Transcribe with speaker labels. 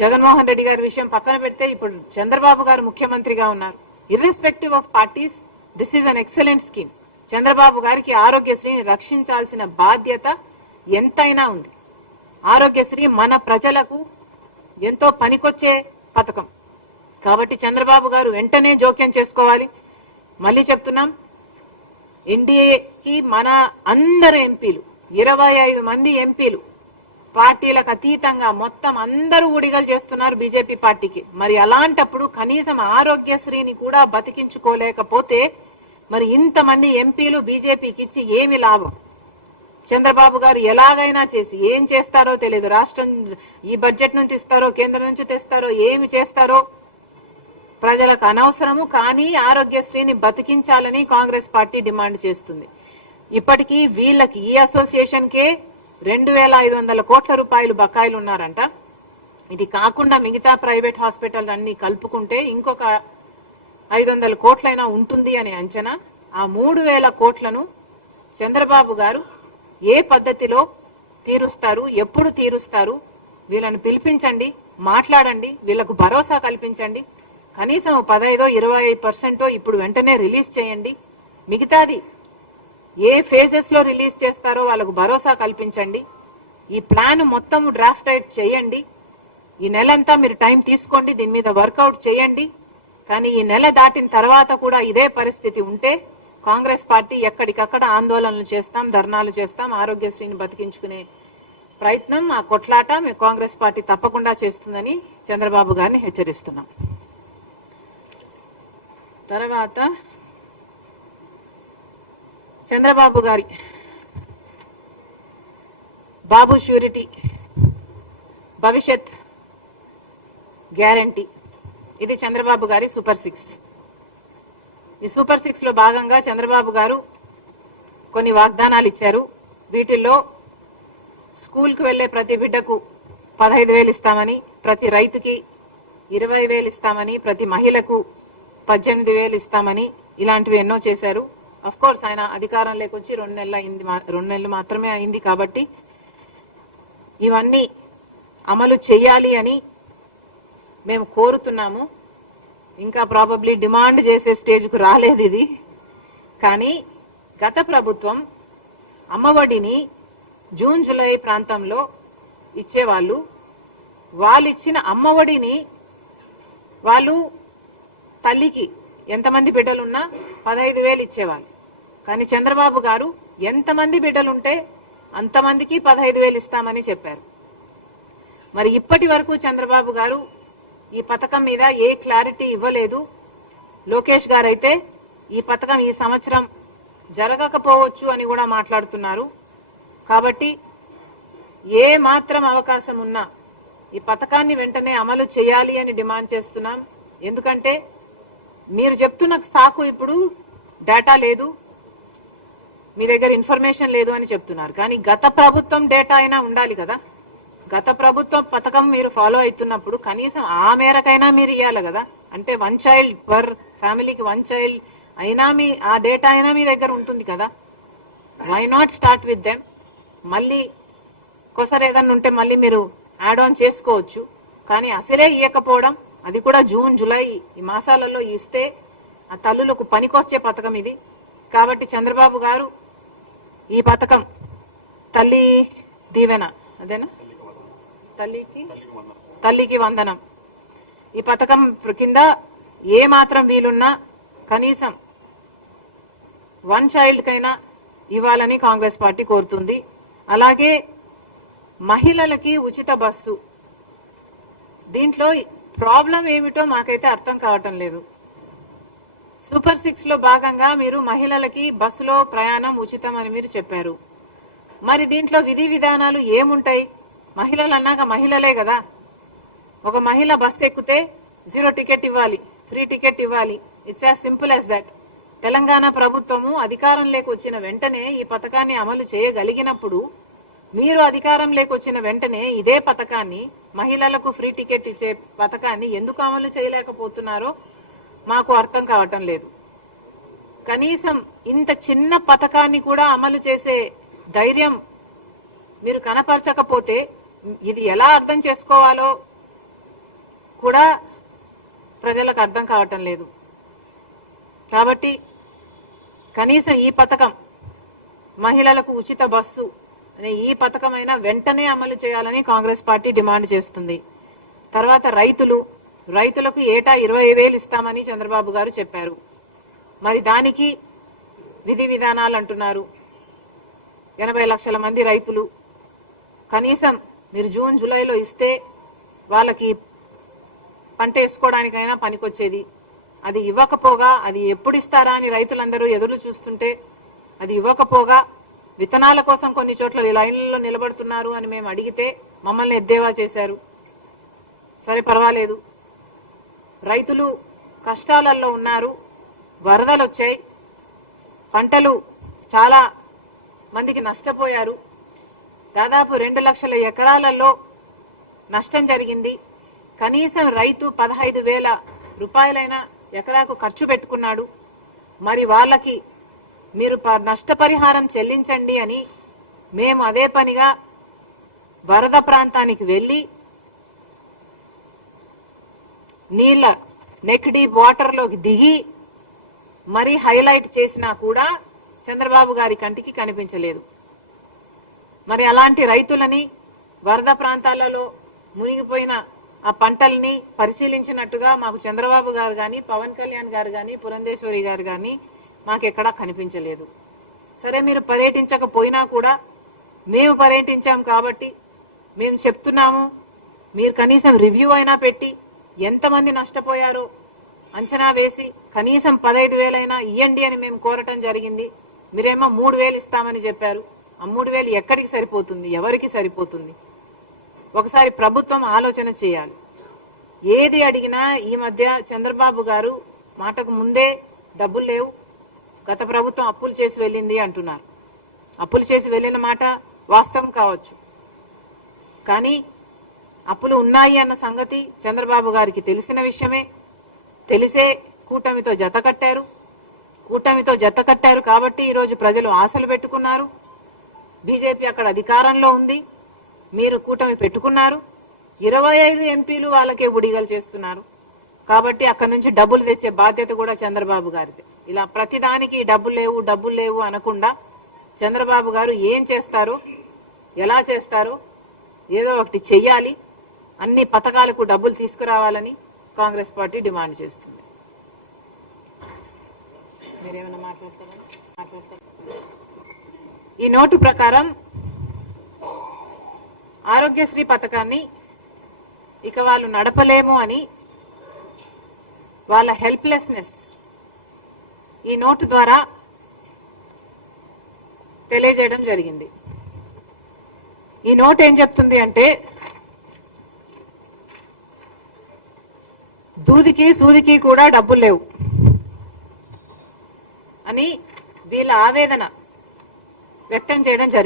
Speaker 1: జగన్మోహన్ రెడ్డి గారి విషయం పక్కన పెడితే ఇప్పుడు చంద్రబాబు గారు ముఖ్యమంత్రిగా ఉన్నారు. Irrespective of parties this is an excellent scheme Chandrababu గారికి ఆరోగ్యశ్రీని రక్షించాల్సిన బాధ్యత ఎంతైనా ఉంది. ఆరోగ్యశ్రీ మన ప్రజలకు ఎంతో పనికొచ్చే పథకం. కాబట్టి చంద్రబాబు గారు వెంటనే జోక్యం చేసుకోవాలి. మళ్ళీ చెప్తున్నాం ఎన్డీఏకి మన అందరు ఎంపీలు ఇరవై ఐదు మంది ఎంపీలు పార్టీలకు అతీతంగా మొత్తం అందరూ ఊడిగలు చేస్తున్నారు బీజేపీ పార్టీకి. మరి అలాంటప్పుడు కనీసం ఆరోగ్యశ్రీని కూడా బతికించుకోలేకపోతే మరి ఇంతమంది ఎంపీలు బీజేపీకి ఇచ్చి ఏమి లాభం? చంద్రబాబు గారు ఎలాగైనా చేసి ఏం చేస్తారో తెలియదు. రాష్ట్రం ఈ బడ్జెట్ నుంచి ఇస్తారో కేంద్రం నుంచి తెస్తారో ఏమి చేస్తారో ప్రజలకు అనవసరము. కానీ ఆరోగ్యశ్రీని బతికించాలని కాంగ్రెస్ పార్టీ డిమాండ్ చేస్తుంది. ఇప్పటికీ వీళ్ళకి ఈ అసోసియేషన్కే రెండు వేల ఐదు వందల కోట్ల రూపాయలు బకాయిలు ఉన్నారంట. ఇది కాకుండా మిగతా ప్రైవేట్ హాస్పిటల్ అన్ని కలుపుకుంటే ఇంకొక ఐదు వందల కోట్లైనా ఉంటుంది అనే అంచనా. ఆ మూడు వేల కోట్లను చంద్రబాబు గారు ఏ పద్ధతిలో తీరుస్తారు ఎప్పుడు తీరుస్తారు వీళ్ళని పిలిపించండి మాట్లాడండి వీళ్ళకు భరోసా కల్పించండి. కనీసం పదహైదో ఇరవై పర్సెంటో ఇప్పుడు వెంటనే రిలీజ్ చేయండి. మిగతాది ఏ ఫేజెస్లో రిలీజ్ చేస్తారో వాళ్ళకు భరోసా కల్పించండి. ఈ ప్లాన్ మొత్తం డ్రాఫ్ట్ అవుట్ చేయండి. ఈ నెలంతా మీరు టైం తీసుకోండి దీని మీద వర్కౌట్ చేయండి. కానీ ఈ నెల దాటిన తర్వాత కూడా ఇదే పరిస్థితి ఉంటే కాంగ్రెస్ పార్టీ ఎక్కడికక్కడ ఆందోళనలు చేస్తాం ధర్నాలు చేస్తాం ఆరోగ్యశ్రీని బతికించుకునే ప్రయత్నం ఆ కొట్లాట మీ కాంగ్రెస్ పార్టీ తప్పకుండా చేస్తుందని చంద్రబాబు గారిని హెచ్చరిస్తున్నాం. తర్వాత చంద్రబాబు గారి బాబు షూరిటీ భవిష్యత్ గ్యారంటీ. ఇది చంద్రబాబు గారి సూపర్ సిక్స్. ఈ సూపర్ సిక్స్లో భాగంగా చంద్రబాబు గారు కొన్ని వాగ్దానాలు ఇచ్చారు. వీటిల్లో స్కూల్కు వెళ్ళే ప్రతి బిడ్డకు పదహైదు వేలు ఇస్తామని ప్రతి రైతుకి ఇరవై వేలు ఇస్తామని ప్రతి మహిళకు పద్దెనిమిది వేలు ఇస్తామని ఇలాంటివి ఎన్నో చేశారు. అఫ్ కోర్స్ ఆయన అధికారం లేకొచ్చి రెండు నెలలు అయింది మా- రెండు నెలలు మాత్రమే అయింది కాబట్టి ఇవన్నీ అమలు చేయాలి అని మేము కోరుతున్నాము. ఇంకా ప్రాబబ్లీ డిమాండ్ చేసే స్టేజ్కు రాలేదు ఇది. కానీ గత ప్రభుత్వం అమ్మఒడిని జూన్ జూలై ప్రాంతంలో ఇచ్చేవాళ్ళు. వాళ్ళు ఇచ్చిన అమ్మఒడిని వాళ్ళు తల్లికి ఎంతమంది బిడ్డలున్నా పదహైదు వేలు ఇచ్చేవాళ్ళు. కానీ చంద్రబాబు గారు ఎంతమంది బిడ్డలుంటే అంతమందికి పదహైదు వేలు ఇస్తామని చెప్పారు. మరి ఇప్పటి వరకు చంద్రబాబు గారు ఈ పథకం మీద ఏ క్లారిటీ ఇవ్వలేదు. లోకేష్ గారైతే ఈ పథకం ఈ సంవత్సరం జరగకపోవచ్చు అని కూడా మాట్లాడుతున్నారు. కాబట్టి ఏ మాత్రం అవకాశం ఉన్నా ఈ పథకాన్ని వెంటనే అమలు చేయాలి అని డిమాండ్ చేస్తున్నాం. ఎందుకంటే మీరు చెప్తున్న సాకు ఇప్పుడు డేటా లేదు మీ దగ్గర ఇన్ఫర్మేషన్ లేదు అని చెప్తున్నారు. కానీ గత ప్రభుత్వం డేటా అయినా ఉండాలి కదా. గత ప్రభుత్వం పథకం మీరు ఫాలో అవుతున్నప్పుడు కనీసం ఆ మేరకైనా మీరు ఇవ్వాలి కదా. అంటే వన్ చైల్డ్ పర్ ఫ్యామిలీకి వన్ చైల్డ్ అయినా మీ ఆ డేటా అయినా మీ దగ్గర ఉంటుంది కదా. Why not start with them మళ్ళీ కొసరు ఏదన్నా ఉంటే మళ్ళీ మీరు యాడ్ ఆన్ చేసుకోవచ్చు. కానీ అసలే ఇవ్వకపోవడం అది కూడా జూన్ జూలై ఈ మాసాలలో ఇస్తే ఆ తల్లులకు పనికొచ్చే పథకం ఇది. కాబట్టి చంద్రబాబు గారు ఈ పథకం తల్లి దీవెన అదేనా? తల్లికి? తల్లికి వందనం. ఈ పథకం కింద ఏ మాత్రం వీలున్నా కనీసం వన్ చైల్డ్ కైనా ఇవ్వాలని కాంగ్రెస్ పార్టీ కోరుతుంది. అలాగే మహిళలకి ఉచిత బస్సు. దీంట్లో ప్రాబ్లం ఏమిటో మాకైతే అర్థం కావటం లేదు. సూపర్ సిక్స్లో భాగంగా మీరు మహిళలకి బస్సులో ప్రయాణం ఉచితం అని మీరు చెప్పారు. మరి దీంట్లో విధి విధానాలు ఏముంటాయి? మహిళలు అన్నాక మహిళలే కదా. ఒక మహిళ బస్ ఎక్కితే జీరో టికెట్ ఇవ్వాలి ఫ్రీ టికెట్ ఇవ్వాలి. It's as simple as that Telangana ప్రభుత్వము అధికారంలోకి వచ్చిన వెంటనే ఈ పథకాన్ని అమలు చేయగలిగినప్పుడు మీరు అధికారంలోకి వచ్చిన వెంటనే ఇదే పథకాన్ని మహిళలకు ఫ్రీ టికెట్ ఇచ్చే పథకాన్ని ఎందుకు అమలు చేయలేకపోతున్నారో మాకు అర్థం కావటం లేదు. కనీసం ఇంత చిన్న పథకాన్ని కూడా అమలు చేసే ధైర్యం మీరు కనపరచకపోతే ఇది ఎలా అర్థం చేసుకోవాలో కూడా ప్రజలకు అర్థం కావటం లేదు. కాబట్టి కనీసం ఈ పథకం మహిళలకు ఉచిత బస్సు ఈ పథకమైనా వెంటనే అమలు చేయాలని కాంగ్రెస్ పార్టీ డిమాండ్ చేస్తుంది. తర్వాత రైతులు రైతులకు ఏటా ఇరవై వేలు ఇస్తామని చంద్రబాబు గారు చెప్పారు. మరి దానికి విధి విధానాలు అంటున్నారు. ఎనభై లక్షల మంది రైతులు. కనీసం మీరు జూన్ జూలైలో ఇస్తే వాళ్ళకి పంట వేసుకోవడానికైనా పనికొచ్చేది. అది ఇవ్వకపోగా అది ఎప్పుడు ఇస్తారా అని రైతులందరూ ఎదురు చూస్తుంటే అది ఇవ్వకపోగా విత్తనాల కోసం కొన్ని చోట్ల లైన్లలో నిలబడుతున్నారు అని మేము అడిగితే మమ్మల్ని ఎద్దేవా చేశారు. సరే పర్వాలేదు. రైతులు కష్టాలలో ఉన్నారు వరదలు వచ్చాయి పంటలు చాలా మందికి నష్టపోయారు. దాదాపు రెండు లక్షల ఎకరాలలో నష్టం జరిగింది. కనీసం రైతు పదహైదు వేల రూపాయలైనా ఎకరాకు ఖర్చు పెట్టుకున్నాడు. మరి వాళ్ళకి మీరు ప- నష్టపరిహారం చెల్లించండి అని మేము అదే పనిగా వరద ప్రాంతానికి వెళ్ళి నీళ్ళ నెక్ డీప్ వాటర్లోకి దిగి మరి హైలైట్ చేసినా కూడా చంద్రబాబు గారి కంటికి కనిపించలేదు. మరి అలాంటి రైతులని వరద ప్రాంతాలలో మునిగిపోయిన ఆ పంటల్ని పరిశీలించినట్టుగా మాకు చంద్రబాబు గారు కానీ పవన్ కళ్యాణ్ గారు కానీ పురంధేశ్వరి గారు కానీ మాకెక్కడా కనిపించలేదు. సరే మీరు పర్యటించకపోయినా కూడా మేము పర్యటించాం కాబట్టి మేము చెప్తున్నాము మీరు కనీసం రివ్యూ అయినా పెట్టి ఎంతమంది నష్టపోయారో అంచనా వేసి కనీసం పదహైదు వేలైనా ఇవ్వండి అని మేము కోరటం జరిగింది. మీరేమో మూడు వేలు ఇస్తామని చెప్పారు. ఆ మూడు వేలు ఎక్కడికి సరిపోతుంది? ఎవరికి సరిపోతుంది? ఒకసారి ప్రభుత్వం ఆలోచన చేయాలి. ఏది అడిగినా ఈ మధ్య చంద్రబాబు గారు మాటకు ముందే డబ్బులు లేవు. గత ప్రభుత్వం అప్పులు చేసి వెళ్ళింది అంటున్నారు. అప్పులు చేసి వెళ్ళిన మాట వాస్తవం కావచ్చు. కానీ అప్పులు ఉన్నాయి అన్న సంగతి చంద్రబాబు గారికి తెలిసిన విషయమే. తెలిసే కూటమితో జత కట్టారు. కూటమితో జత కట్టారు కాబట్టి ఈరోజు ప్రజలు ఆశలు పెట్టుకున్నారు. బీజేపీ అక్కడ అధికారంలో ఉంది. మీరు కూటమి పెట్టుకున్నారు. ఇరవై ఐదు ఎంపీలు వాళ్ళకే బుడిగలు చేస్తున్నారు. కాబట్టి అక్కడ నుంచి డబ్బులు తెచ్చే బాధ్యత కూడా చంద్రబాబు గారిది. ఇలా ప్రతిదానికి డబ్బులు లేవు డబ్బులు లేవు అనకుండా చంద్రబాబు గారు ఏం చేస్తారు? ఎలా చేస్తారు? ఏదో ఒకటి చెయ్యాలి. అన్ని పథకాలకు డబ్బులు తీసుకురావాలని కాంగ్రెస్ పార్టీ డిమాండ్ చేస్తుంది. మీరేమైనా మాట్లాడతారా? ఈ నోటు ప్రకారం ఆరోగ్యశ్రీ పథకాన్ని ఇక వాళ్ళు నడపలేము అని వాళ్ళ హెల్ప్లెస్నెస్ ఈ నోటు ద్వారా తెలియజేయడం జరిగింది. ఈ నోట్ ఏం చెప్తుంది అంటే దూదికి సూదికి కూడా డబ్బులు లేవు అని వీళ్ళ ఆవేదన వ్యక్తం చేయడం జరిగింది.